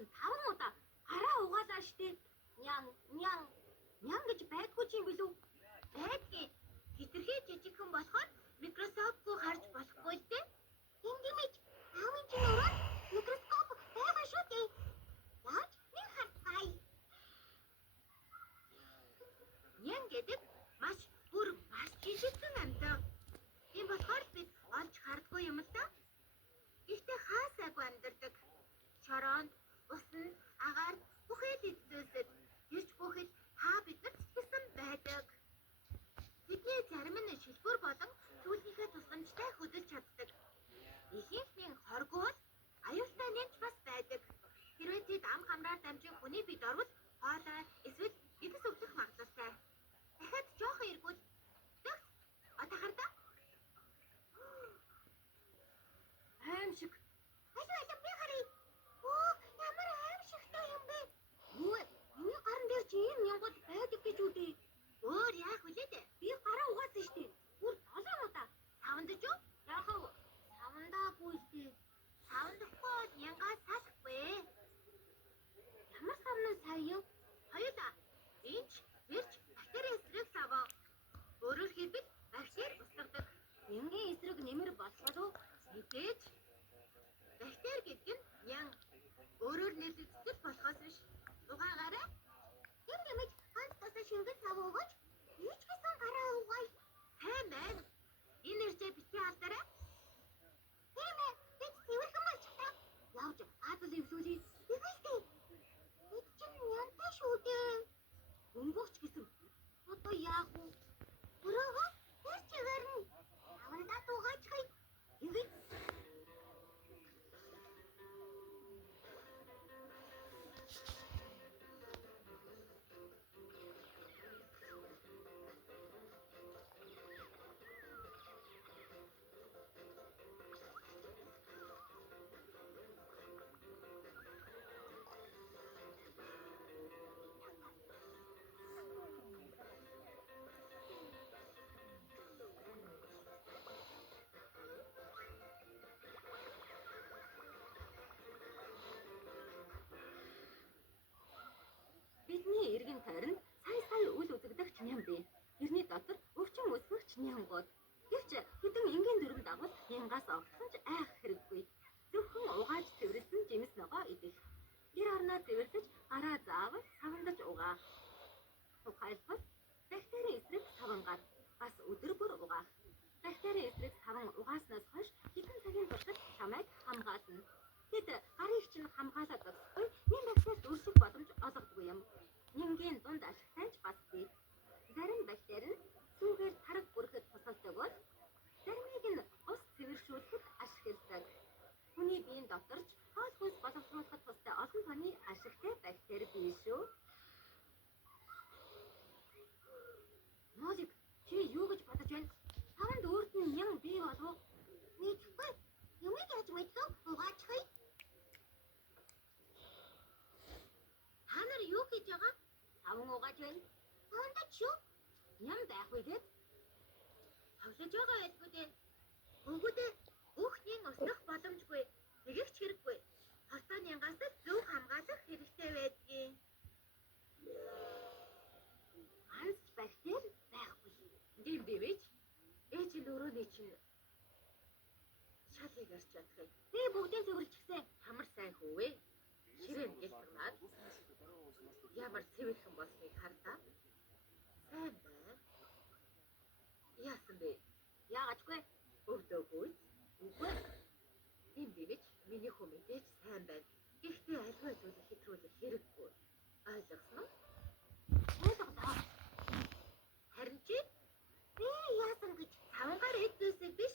нь 5 удаа гараа угаалаа штэ. Нян гэж байдгүй юм билүү? Байдгийн. Хитрхээ жижигхэн болохоор микроскопгүй харж болохгүй л дээ. Тэнгимэж аавын чинь өрөө микроскоп байгаа шүү дээ. Яаж нэг харцгаая. Нян гэдэг маш жижигхэн амьтан. Тийм болохоор бид олж хардгүй юм л да. Гэхдээ хаасаагүй амьдардаг. Шороонд, усанд, агаарт бүхэл зүйлсэд ирж бүхэл хаа биднэрт сэтгэсэн байдаг. Бидний зарим нь шилбэр болон сүүлийнхээ тусламжтай хөдөлж чаддаг. Ихэнхний хоргоо бол аюултай нэмж бас байдаг. Хэрвээ тэд ам хамраар дамжин хүний бие дорвол хоолой эсвэл эдэс өвдөх магадлалтай. Дахиад жоохон эргүүл. Одоо хардаа. Аимшиг. Аль би харъя. Оо, ямар аимшигтай юм бэ? Юу? Миний гарын дээр чи ийм нянгууд байдаг гэж үгүй. Өөр яах вүлээ дээ? Би гараа угаасан штэ. Бүр 7 удаа. Савандаж юу? Яахав? Савандаагүй штэ. Савандахгүй бол нянгаас салахгүй. Ямар савнаа сая юу? Хоёулаа. Энд вирч бактери эсрэг саваа. Өөрөөр хэлбэл бактери устгадаг. Нянгийн эсрэг нэмэр болчихлоо. Мэдээж. Бактери гэдэг нь нян. Өөрөөр нэлэгдэл болохоос биш. Угаагаарай. Юм нэмэж ганц тасаа шингэн сав өгөөч. Ийч гэсэн гараа угаая. Сайн байна. Энэ иржээ битгий алдараа. Тийм ээ. Бид цэвэрхэн болчихлоо. Явж гадал эвлүүлээ. Ихэвчлэн. Бид чинь нянтай шүү дээ. Өмгөөч гэсэн. Одоо яах вэ? Өрөөгөө тэр чигээр нь авандаа тугаачихъя. Ингээд бидний эргэн тойронд сая үл үзэгдэх чинян бий. Тэрний дотор өвчин өсгөх чинянгууд. Гэвч хэдэн энгийн дүрм дагвал янгаас огтхон ч айх хэрэггүй. Зөвхөн угааж цэвэрлсэн жимс ногоо идэх. Тэр орноо цэвэрлэж гараа заавал савандаж угаах. Тухайлбал бактери эсрэг савангаар бас өдөр бүр угаах. Бактери эсрэг саван угааснаас хойш хэдэн цагийн туршид чамайг хамгаална. Тэд гарыг чинь хамгаалаад өгөхгүй нэг бактерид өршөх боломж олгодгүй юм. Нянгийн дунд ашигтай ч бас бий. Зарим бактери нь сүүгээр тараг бүрэхэд тусалдаг бол заримыг нь ус цэвэршүүлэхэд ашигладаг. Хүний биеийн доторч хоол хүнс боловсруулахад тустай олон тооны ашигтай бактери бий шүү. Нолик, чи юу гэж бодож байна? Таванд өөрт нь нян бий болов уу? Мэдхгүй. Юмыг яаж мэдэх вэ? Угаачихъя. Та нар юу хийж байгаа? Таван угааж байна. Тавандаа ч юу? Нян байх үедээ хавлаж байгаа байлгүй дээ. Өнгөдөө бүхнийг оснох боломжгүй. Тэгэх ч хэрэггүй. Хостоо нянгаас зөв хамгаалах хэрэгтэй байдгийг. Ганц бактери байхгүй. Тийм бивэж. Ээж нь өрөөний чинь шалыг арч чадах. Би бүгдийг зөвлөчихсэн. Хамар сайн хөвөө. Ширээн гэлтгнаад. Ямар цэвэрхэн болсныг хардаа. Сайн байна. Яасан бэ? Яагачгүй. Өвдөөгүй. Үгүй. Тийм бивэж миний хөө мэдээж сайн байна. Гэхдээ аливаа зүйлийг хэтрүүлэх хэрэггүй. Ойлгосон уу? Харин чи би яасан гэж савангаар эдгээсээ биш